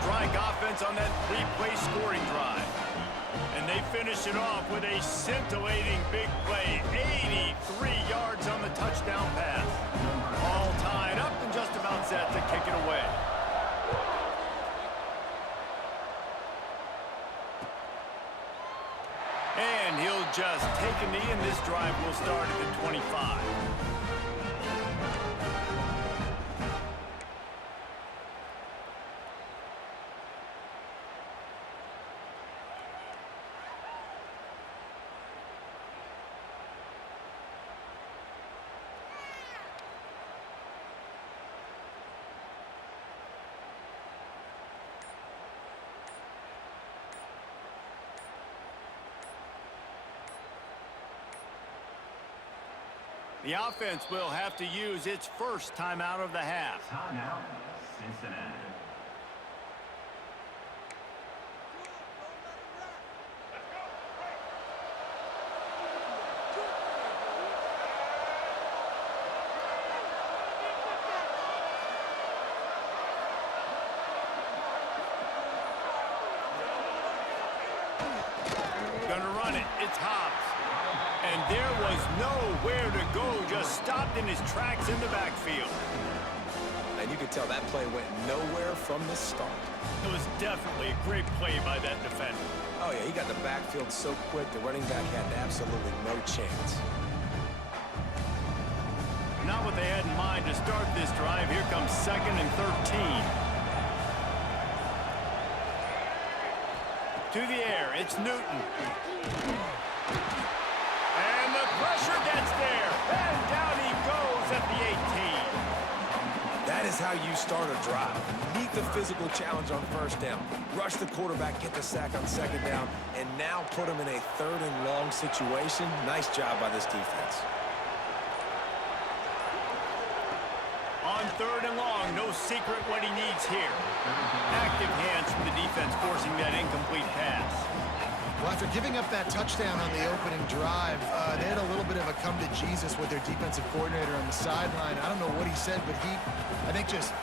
strike offense on that three-play scoring drive. And they finish it off with a scintillating big play. 83 yards on the touchdown pass. All tied up and just about set to kick it away. And he'll just take a knee, and this drive will start at the 25. The offense will have to use its first timeout of the half. Timeout, Cincinnati. Gonna run it. It's Hobbs. And there was nowhere to go, just stopped in his tracks in the backfield. And you could tell that play went nowhere from the start. It was definitely a great play by that defender. Oh, yeah, he got the backfield so quick, the running back had absolutely no chance. Not what they had in mind to start this drive. Here comes 2nd and 13. To the air, it's Newton. And the pressure gets there. And down he goes at the 18. That is how you start a drive. Meet the physical challenge on first down. Rush the quarterback, get the sack on second down, and now put him in a 3rd and long situation. Nice job by this defense. On 3rd and long, no secret what he needs here. Active hands from the defense forcing that incomplete pass. Well, after giving up that touchdown on the opening drive, they had a little bit of a come to Jesus with their defensive coordinator on the sideline. I don't know what he said, but he, I think, just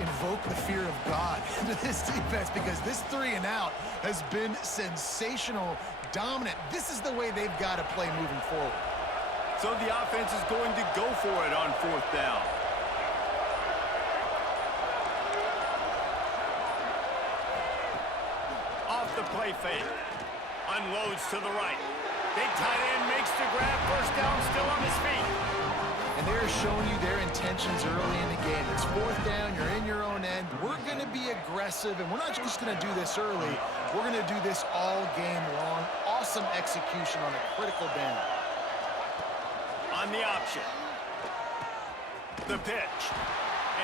invoked the fear of God into this defense, because this 3 and out has been sensational, dominant. This is the way they've got to play moving forward. So the offense is going to go for it on 4th down. Off the play fake. Unloads to the right. Big tight end makes the grab. First down, still on his feet. And they're showing you their intentions early in the game. It's 4th down, you're in your own end. We're going to be aggressive, and we're not just going to do this early. We're going to do this all game long. Awesome execution on a critical down. On the option. The pitch.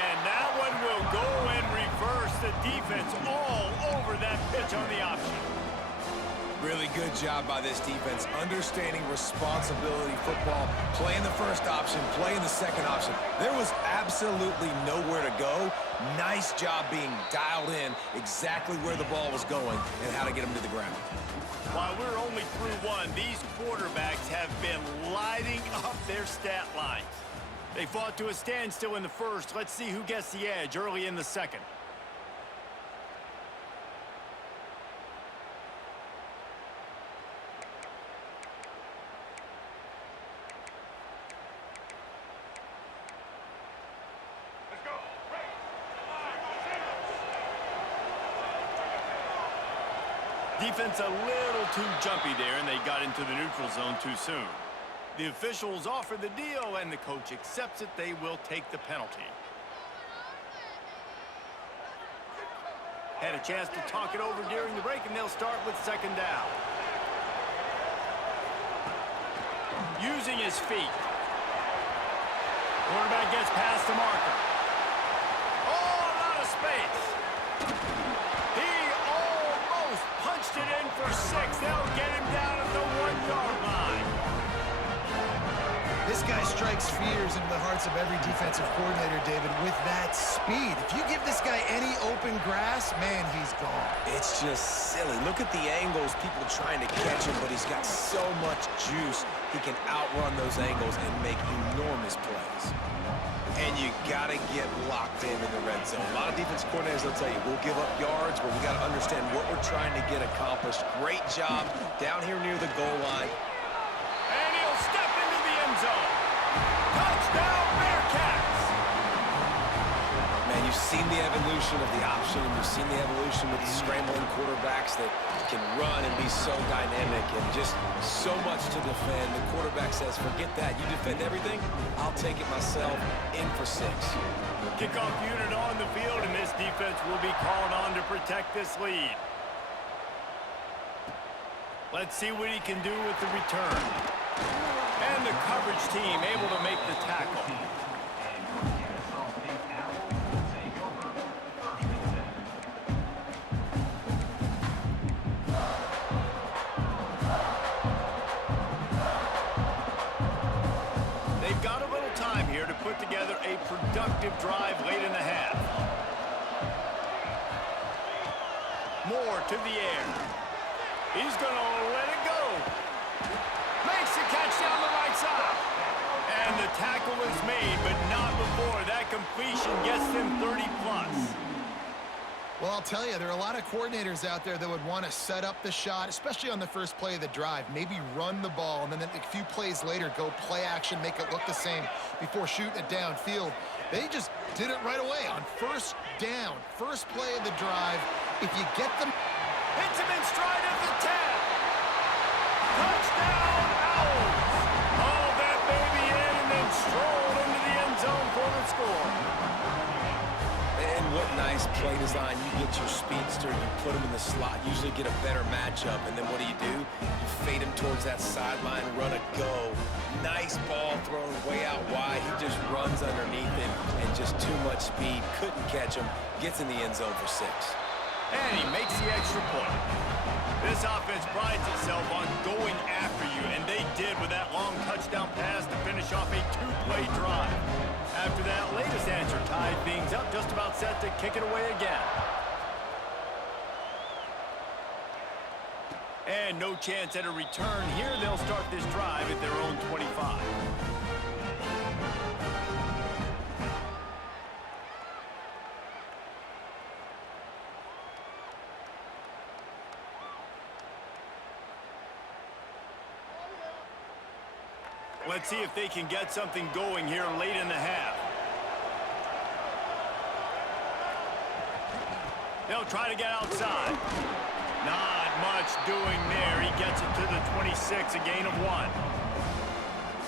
And that one will go and reverse the defense all over that pitch on the option. Really good job by this defense, understanding responsibility football, playing the first option, playing the second option. There was absolutely nowhere to go. Nice job being dialed in exactly where the ball was going and how to get him to the ground. While we're only through one, these quarterbacks have been lighting up their stat lines. They fought to a standstill in the first. Let's see who gets the edge early in the second. Defense a little too jumpy there, and they got into the neutral zone too soon. The officials offer the deal, and the coach accepts it. They will take the penalty. Had a chance to talk it over during the break, and they'll start with 2nd down. Using his feet. Quarterback gets past the marker. Oh, a lot of space. He almost punched it in for 6. They'll get him down at the 1-yard line. This guy strikes fears into the hearts of every defensive coordinator, David, with that speed. If you give this guy any open grass, man, he's gone. It's just silly. Look at the angles, people trying to catch him, but he's got so much juice. He can outrun those angles and make enormous plays. And you got to get locked in the red zone. A lot of defense coordinators will tell you, we'll give up yards, but we got to understand what we're trying to get accomplished. Great job down here near the goal line. And he'll step into the end zone. Touchdown, Bearcats! Man, you've seen the evolution of the option, and you've seen the evolution with the scrambling quarterbacks that can run and be so dynamic and just so much to defend. The quarterback says, forget that. You defend everything, I'll take it myself. In for 6. Kickoff unit on the field, and this defense will be called on to protect this lead. Let's see what he can do with the return. And the coverage team able to make the tackle. They've got a little time here to put together a productive drive late in the half. Moore to the air. He's going to let it go. Makes the catch down the right side. And the tackle is made, but not before that completion gets them 30+. Well, I'll tell you, there are a lot of coordinators out there that would want to set up the shot, especially on the first play of the drive. Maybe run the ball, and then a few plays later, go play action, make it look the same before shooting it downfield. They just did it right away on first down, first play of the drive. If you get them... Hits him in stride at the 10. Touchdown, Owls. Haul that baby in and then stroll into the end zone for the score. And what nice play design. You get your speedster, you put him in the slot, usually get a better matchup, and then what do? You fade him towards that sideline, run a go. Nice ball thrown way out wide. He just runs underneath it, and just too much speed. Couldn't catch him. Gets in the end zone for 6. And he makes the extra point. This offense prides itself on going after you, and they did with that long touchdown pass to finish off a 2-play drive. After that latest answer tied things up, just about set to kick it away again. And no chance at a return here. They'll start this drive at their own 25. Let's see if they can get something going here late in the half. They'll try to get outside. Not much doing there. He gets it to the 26, a gain of 1.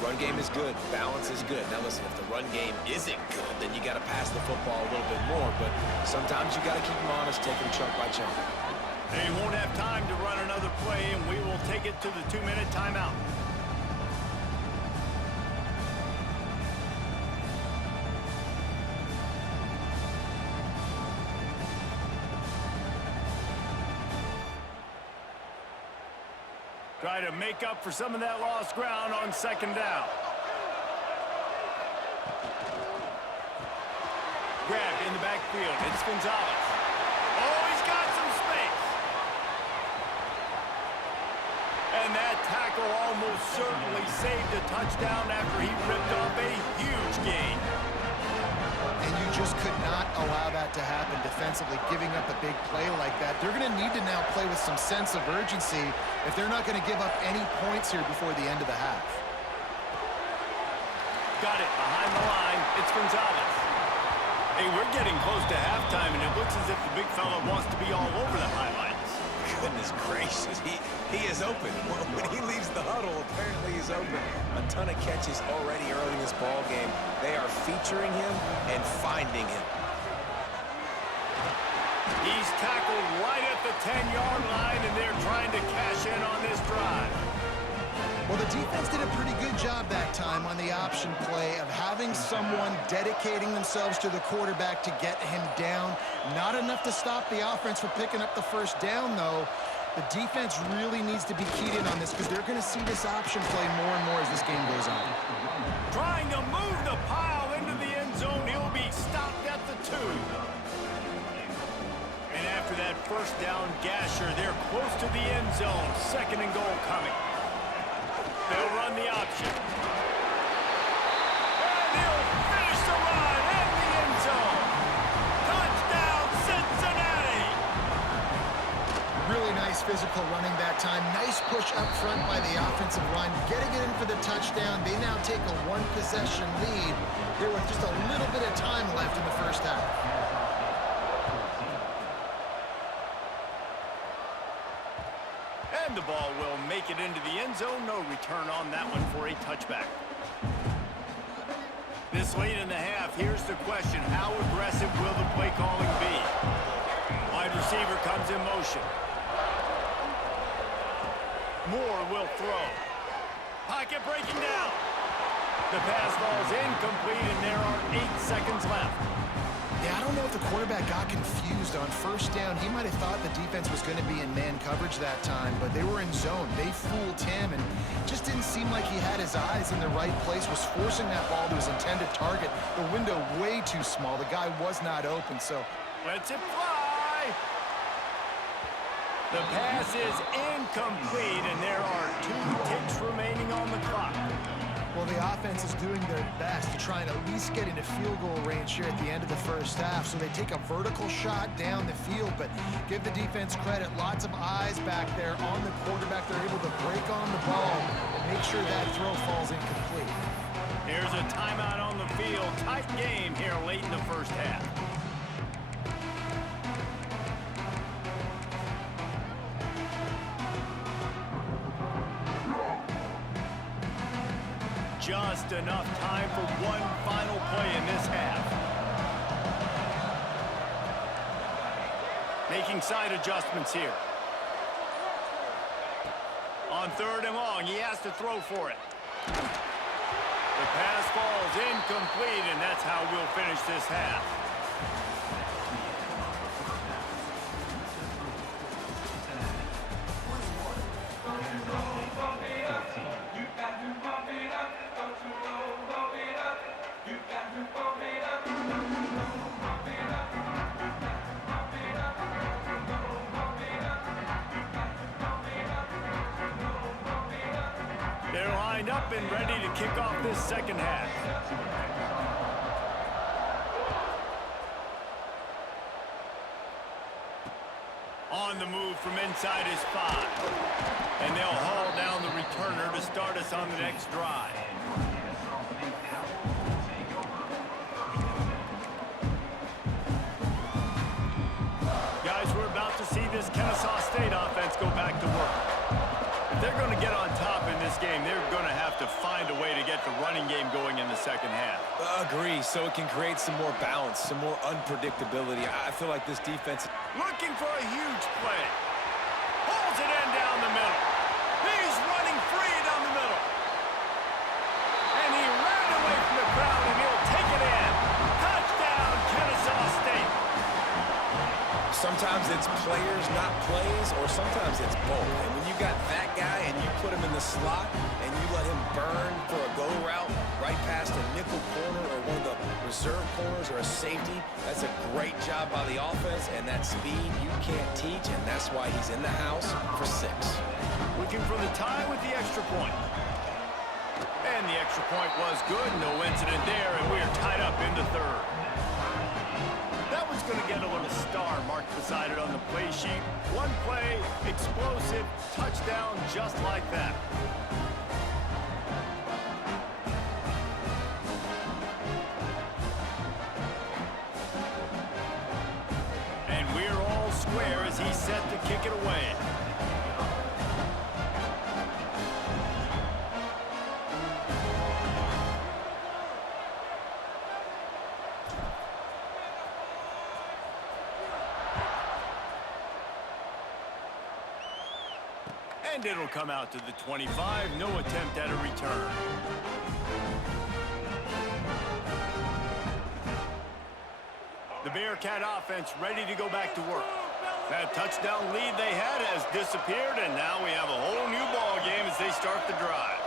Run game is good. Balance is good. Now listen, if the run game isn't good, then you got to pass the football a little bit more. But sometimes you got to keep them honest, take them chunk by chunk. They won't have time to run another play, and we will take it to the 2-minute timeout. Try to make up for some of that lost ground on second down. Grabbed in the backfield. It's Gonzalez. Oh, he's got some space. And that tackle almost certainly saved a touchdown after he ripped off a huge gain. And you just could not allow that to happen defensively, giving up a big play like that. They're going to need to now play with some sense of urgency if they're not going to give up any points here before the end of the half. Got it behind the line. It's Gonzalez. Hey, we're getting close to halftime, and it looks as if the big fella wants to be all over the highlights. Goodness gracious, he is open. When he leaves the huddle, apparently he's open. A ton of catches already early in this ball game. They are featuring him and finding him. He's tackled right at the 10-yard line, and they're trying to cash in on this drive. Well, the defense did a pretty good job that time on the option play of having someone dedicating themselves to the quarterback to get him down. Not enough to stop the offense from picking up the first down, though. The defense really needs to be keyed in on this because they're going to see this option play more and more as this game goes on. Trying to move the pile into the end zone. He'll be stopped at the 2. And after that first down gasher, they're close to the end zone. 2nd and goal coming. They'll run the option. And he'll finish the run in the end zone. Touchdown, Cincinnati! Really nice physical running that time. Nice push up front by the offensive line. Getting it in for the touchdown. They now take a 1-possession lead. There was just a little bit of time left in the first half. And the ball will make it into the end zone. No return on that one for a touchback. This late in the half, here's the question. How aggressive will the play calling be? Wide receiver comes in motion. Moore will throw. Pocket breaking down. The pass falls incomplete, and there are 8 seconds left. Yeah, I don't know if the quarterback got confused on first down. He might have thought the defense was going to be in man coverage that time, but they were in zone. They fooled him, and just didn't seem like he had his eyes in the right place, was forcing that ball to his intended target. The window way too small. The guy was not open, so... Lets it fly. The pass is incomplete, and there are 2 ticks remaining on the clock. Well, the offense is doing their best to try and at least get into field goal range here at the end of the first half. So they take a vertical shot down the field, but give the defense credit. Lots of eyes back there on the quarterback. They're able to break on the ball and make sure that throw falls incomplete. Here's a timeout on the field. Tight game here late in the first half. Just enough time for one final play in this half. Making side adjustments here. On 3rd and long, he has to throw for it. The pass falls incomplete, and that's how we'll finish this half. They're lined up and ready to kick off this second half. On the move from inside his 5. And they'll haul down the returner to start us on the next drive. Guys, we're about to see this Kennesaw State offense go back to work. If they're going to get on top in this game, they're going to have to find a way to get the running game going in the second half. Agree, so it can create some more balance, some more unpredictability. I feel like this defense... Looking for a huge play. Pulls it in down the middle. He's running free down the middle. And he ran away from the crowd, and he'll take it in. Touchdown, Kennesaw State. Sometimes it's players, not plays, or sometimes it's both. And when you got that guy and you put him in the slot and you let him burn for a go route right past a nickel corner or one of the reserve corners or a safety, that's a great job by the offense, and that speed you can't teach, and that's why he's in the house for 6. Looking for the tie with the extra point. And the extra point was good. No incident there, and we're tied up into 3rd. That one's going to get a little star marked beside it on the play sheet. One play, explosive, touchdown, just like that. And we're all square as he's set to kick it away. And it'll come out to the 25. No attempt at a return. The Bearcat offense ready to go back to work. That touchdown lead they had has disappeared, and now we have a whole new ball game as they start the drive.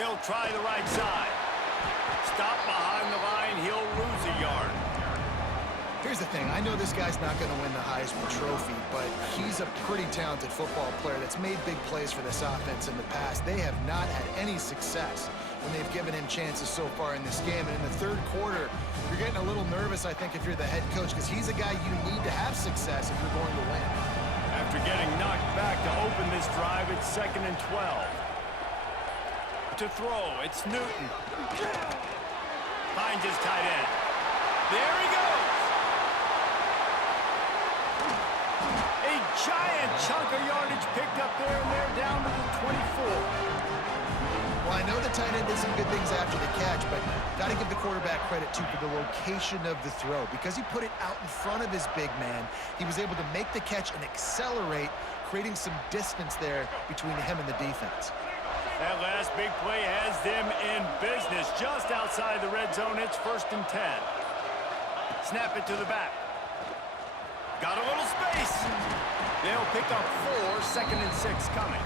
He'll try the right side. Stop behind the line. He'll lose a yard. Here's the thing. I know this guy's not going to win the Heisman Trophy, but he's a pretty talented football player that's made big plays for this offense in the past. They have not had any success when they've given him chances so far in this game. And in the third quarter, you're getting a little nervous, I think, if you're the head coach, because he's a guy you need to have success if you're going to win. After getting knocked back to open this drive, it's 2nd and 12. To throw, it's Newton. Finds his tight end. There he goes. A giant chunk of yardage picked up there, and they're down to the 24. Well, I know the tight end did some good things after the catch, but got to give the quarterback credit, too, for the location of the throw. Because he put it out in front of his big man, he was able to make the catch and accelerate, creating some distance there between him and the defense. That last big play has them in business just outside the red zone. It's 1st and 10. Snap it to the back. Got a little space. They'll pick up 4, 2nd and 6 coming.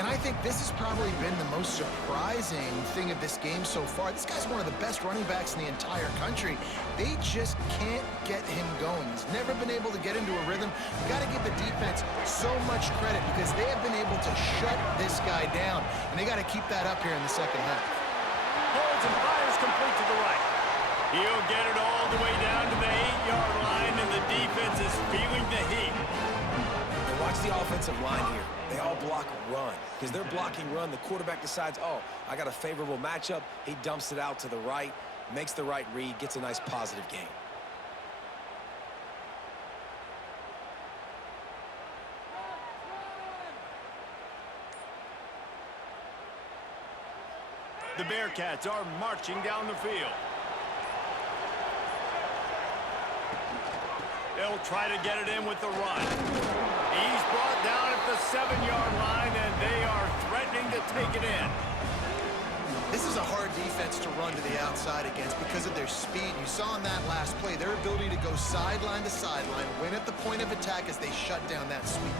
And I think this has probably been the most surprising thing of this game so far. This guy's one of the best running backs in the entire country. They just can't get him going. He's never been able to get into a rhythm. You got to give the defense so much credit because they have been able to shut this guy down. And they got to keep that up here in the second half. Holds and fires complete to the right. He'll get it all the way down to the 8-yard line, and the defense is feeling the heat. And watch the offensive line here. They all block run. Because they're blocking run, the quarterback decides, oh, I got a favorable matchup. He dumps it out to the right, makes the right read, gets a nice positive gain. The Bearcats are marching down the field. They'll try to get it in with the run. He's brought down at the 7-yard line, and they are threatening to take it in. This is a hard defense to run to the outside against because of their speed. You saw in that last play their ability to go sideline to sideline, win at the point of attack as they shut down that sweep.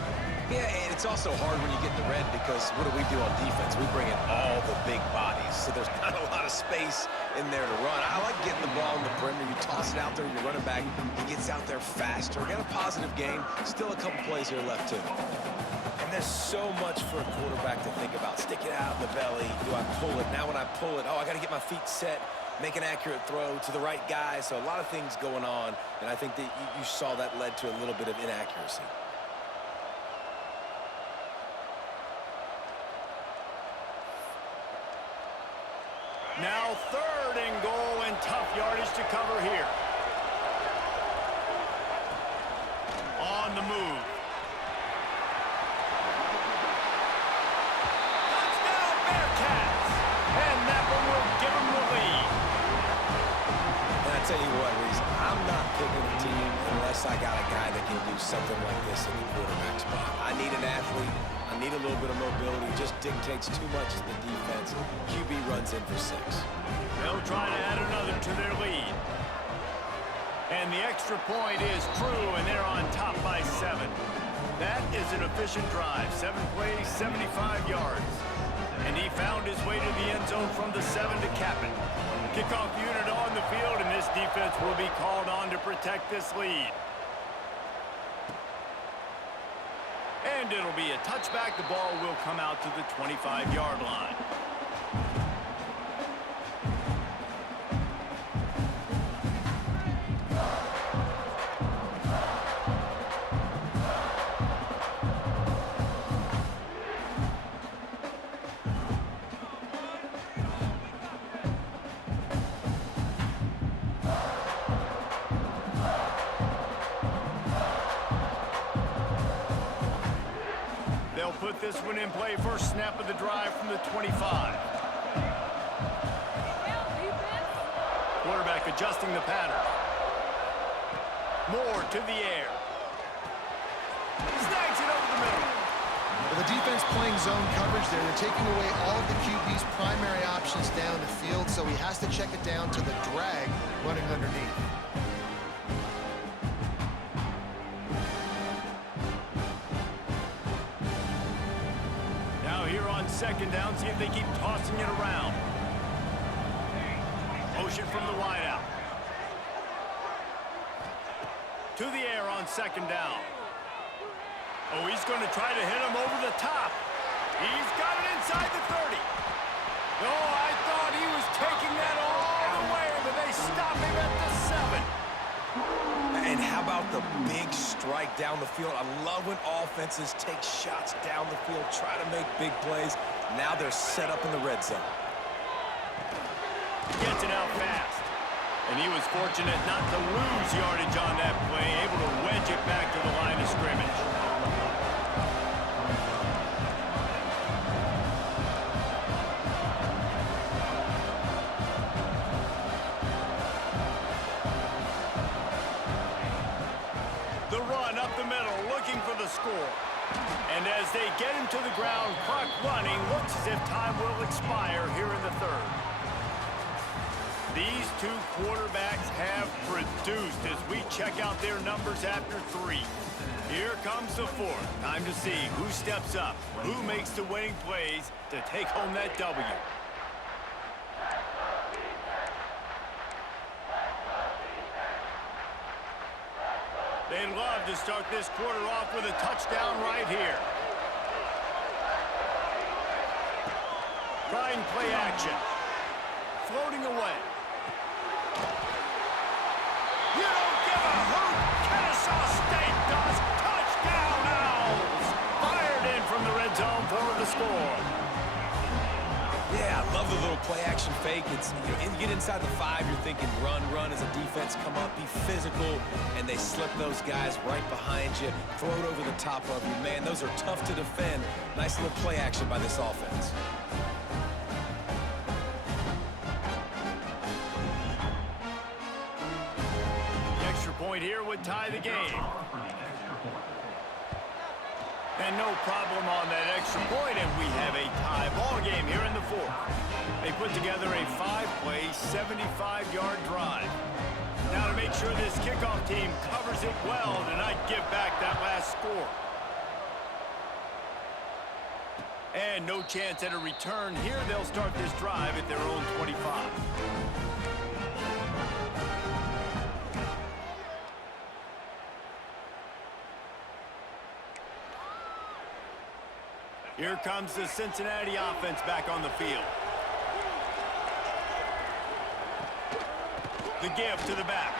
Yeah, and it's also hard when you get the red because what do we do on defense? We bring in all the big bodies, so there's not a lot of space in there to run. I like getting the ball in the perimeter. You toss it out there, your running back, he gets out there faster. Got a positive game. Still a couple plays here left, too. And there's so much for a quarterback to think about. Stick it out in the belly. Do I pull it? Now when I pull it, oh, I got to get my feet set, make an accurate throw to the right guy. So a lot of things going on, and I think that you saw that led to a little bit of inaccuracy. Now 3rd and goal, and tough yardage to cover here. On the move. Touchdown, Bearcats! And that one will give them the lead. And I tell you what, Reese, I'm not picking a team unless I got a guy that can do something like this in the quarterback spot. I need an athlete. I need a little bit of mobility. It just dictates too much to the defense. QB runs in for 6. They'll try to add another to their lead. And the extra point is true, and they're on top by 7. That is an efficient drive. 7 plays, 75 yards. And he found his way to the end zone from the 7 to cap it. Kickoff unit on the field, and this defense will be called on to protect this lead. And it'll be a touchback. The ball will come out to the 25-yard line. Put this one in play. First snap of the drive from the 25. Quarterback adjusting the pattern. Moore to the air. Snags it over the middle. Well, the defense playing zone coverage there. They're taking away all of the QB's primary options down the field, so he has to check it down to the drag running underneath. second down. See if they keep tossing it around. Motion from the wideout. To the air on second down. Oh, he's going to try to hit him over the top. He's got it inside the 30. Oh, I thought he was taking that all the way, but they stop him at the 7. And how about the big strike down the field? I love when offenses take shots down the field, try to make big plays. Now they're set up in the red zone. Gets it out fast. And he was fortunate not to lose yardage on that play, able to wedge it back to the line of scrimmage. The run up the middle, looking for the score. And as they get him to the ground, clock running, looks as if time will expire here in the third. These two quarterbacks have produced as we check out their numbers after 3. Here comes the fourth. Time to see who steps up, who makes the winning plays to take home that W. They'd love to start this quarter off with a touchdown right here. Trying play action. Floating away. You don't give a hoot. Kennesaw State does. Touchdown Owls. Fired in from the red zone for the score. Yeah, I love the little play-action fake. It's, you get inside the 5, you're thinking run as a defense, come up, be physical, and they slip those guys right behind you, throw it over the top of you. Man, those are tough to defend. Nice little play action by this offense. The extra point here would tie the game. And no problem on that extra point, and we have a tie ball game here in the fourth. They put together a 5-play, 75-yard drive. Now to make sure this kickoff team covers it well to not give back that last score. And no chance at a return here. They'll start this drive at their own 25. Here comes the Cincinnati offense back on the field. The give to the back.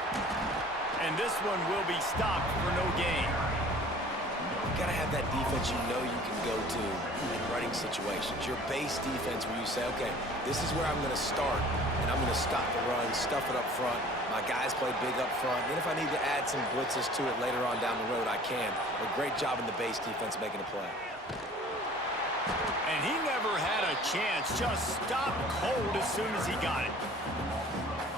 And this one will be stopped for no gain. You got to have that defense you know you can go to in running situations. Your base defense where you say, okay, this is where I'm going to start, and I'm going to stop the run, stuff it up front. My guys play big up front. Then if I need to add some blitzes to it later on down the road, I can. A great job in the base defense making a play. And he never had a chance, just stopped cold as soon as he got it.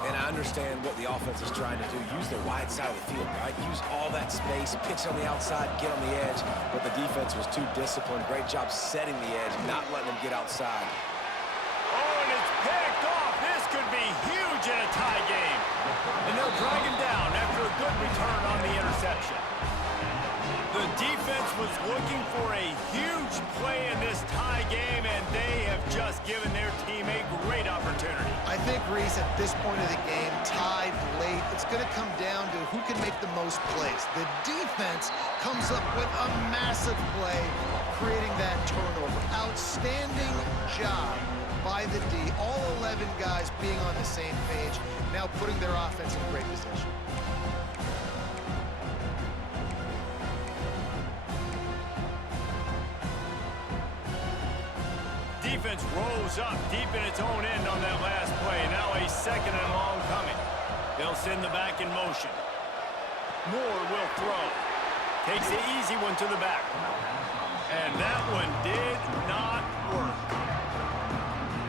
And I understand what the offense is trying to do. Use the wide side of the field, right? Use all that space, pitch on the outside, get on the edge. But the defense was too disciplined. Great job setting the edge, not letting them get outside. Oh, and it's picked off. This could be huge in a tie game. And they'll drag him down after a good return on the interception. The defense was looking for a huge play in this tie game, and they have just given their team a great opportunity. I think, Reese, at this point of the game, tied late, it's going to come down to who can make the most plays. The defense comes up with a massive play, creating that turnover. Outstanding job by the D. All 11 guys being on the same page, now putting their offense in great position. Defense rolls up deep in its own end on that last play. Now a second and long coming. They'll send the back in motion. Moore will throw. Takes the easy one to the back. And that one did not work.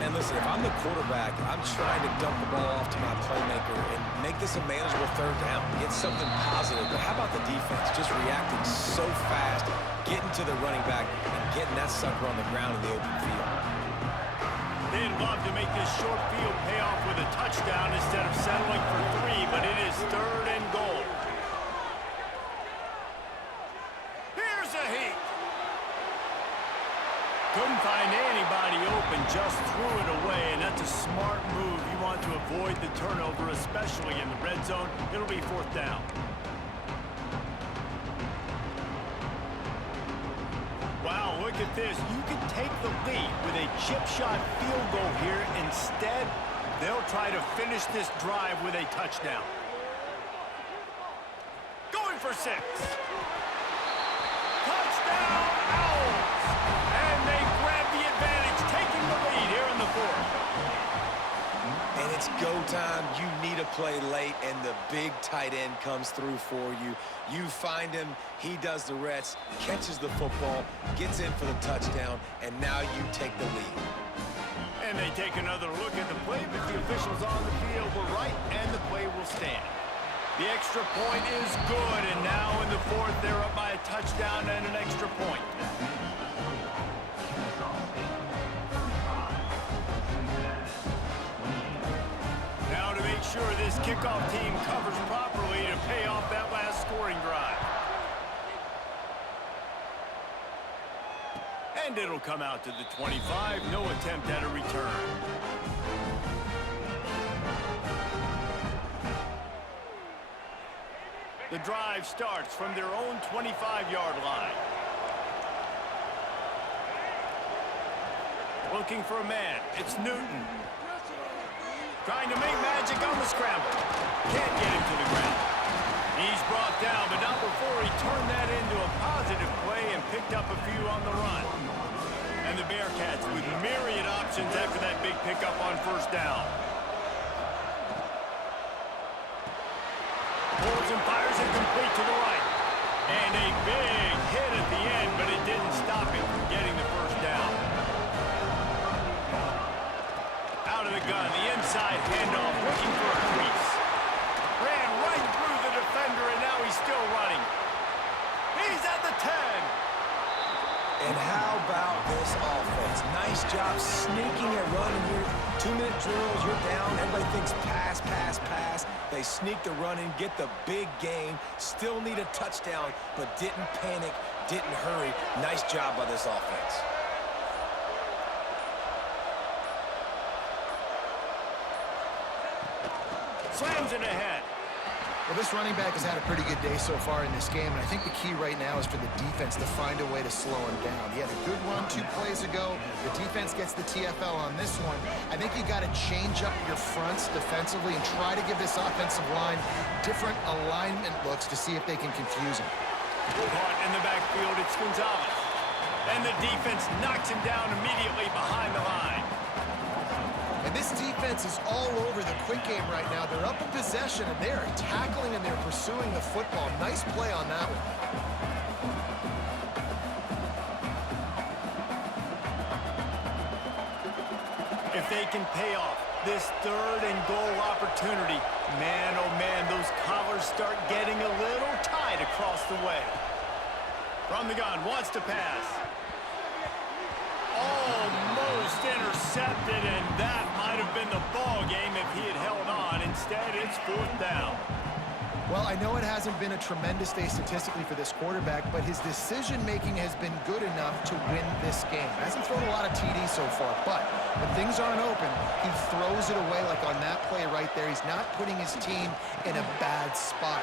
And listen, if I'm the quarterback, I'm trying to dump the ball off to my playmaker and make this a manageable third down. Get something positive. But how about the defense? Just reacting so fast, getting to the running back, and getting that sucker on the ground in the open field. They'd love to make this short field pay off with a touchdown instead of settling for 3, but it is third and goal. Here's a heat. Couldn't find anybody open, just threw it away, and that's a smart move. You want to avoid the turnover, especially in the red zone. It'll be 4th down. Wow, look at this. You can take the lead with a chip shot field goal here. Instead, they'll try to finish this drive with a touchdown. Going for 6. Touchdown, Owls! And they grab the advantage, taking the lead here in the 4th. And it's go time. You need a play late, and the big tight end comes through for you. You find him, he does the rest, catches the football, gets in for the touchdown, and now you take the lead. And they take another look at the play, but the officials on the field were right, and the play will stand. The extra point is good, and now in the 4th, they're up by a touchdown and an extra point. Now to make sure this kickoff team covers properly to pay off that last scoring drive. And it'll come out to the 25, no attempt at a return. The drive starts from their own 25-yard line. Looking for a man. It's Newton. Trying to make magic on the scramble. Can't get him to the ground. He's brought down, but not before he turned that into a positive play and picked up a few on the run. And the Bearcats with myriad options after that big pickup on 1st down. Pulls and fires it complete to the right. And a big hit at the end, but it didn't stop him from getting the 1st down. Out of the gun, the inside handoff, looking for a crease. Ran right through the defender, and now he's still running. He's at the 10. And how about this offense? Nice job sneaking and running here. 2-minute drills, you're down. Everybody thinks pass, pass, pass. They sneak the run in, get the big gain. Still need a touchdown, but didn't panic, didn't hurry. Nice job by this offense. Slams it ahead. Well, this running back has had a pretty good day so far in this game, and I think the key right now is for the defense to find a way to slow him down. He had a good run 2 plays ago. The defense gets the TFL on this one. I think you got to change up your fronts defensively and try to give this offensive line different alignment looks to see if they can confuse him. Caught in the backfield, it's Gonzalez. And the defense knocks him down immediately behind the line. And this defense is all over the quick game right now. They're up in possession, and they are tackling and they're pursuing the football. Nice play on that one. If they can pay off this 3rd and goal opportunity, man, oh man, those collars start getting a little tight across the way. From the gun, wants to pass. Almost intercepted, and that might have been the ball game if he had held on. Instead, it's 4th down. Well, I know it hasn't been a tremendous day statistically for this quarterback, but his decision-making has been good enough to win this game. Hasn't thrown a lot of TDs so far, but when things aren't open, he throws it away like on that play right there. He's not putting his team in a bad spot.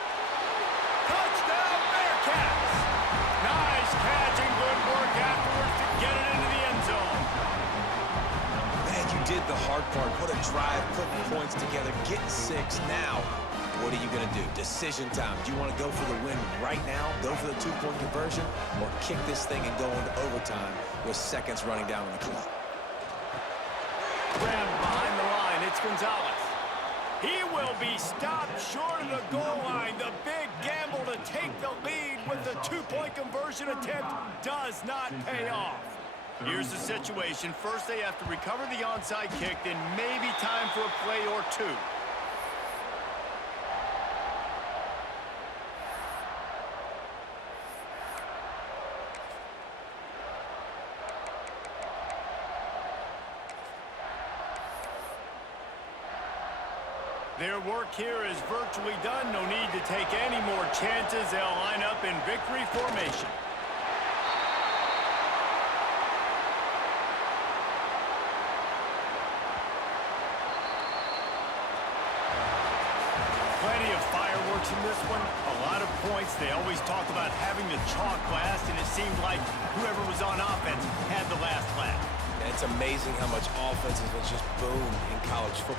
Touchdown, Bearcats! Nice catch and good work afterwards to get it into the end zone. Man, you did the hard part. Put a drive, put points together, get 6 now. What are you going to do? Decision time. Do you want to go for the win right now, go for the 2-point conversion, or kick this thing and go into overtime with seconds running down on the clock? Grabbed behind the line, it's Gonzalez. He will be stopped short of the goal line. The big gamble to take the lead with the 2-point conversion attempt does not pay off. Here's the situation. First, they have to recover the onside kick, then maybe time for a play or 2. Their work here is virtually done. No need to take any more chances. They'll line up in victory formation. plenty of fireworks in this one. A lot of points. They always talk about having the chalk last, and it seemed like whoever was on offense had the last laugh. And it's amazing how much offense has been just boom in college football.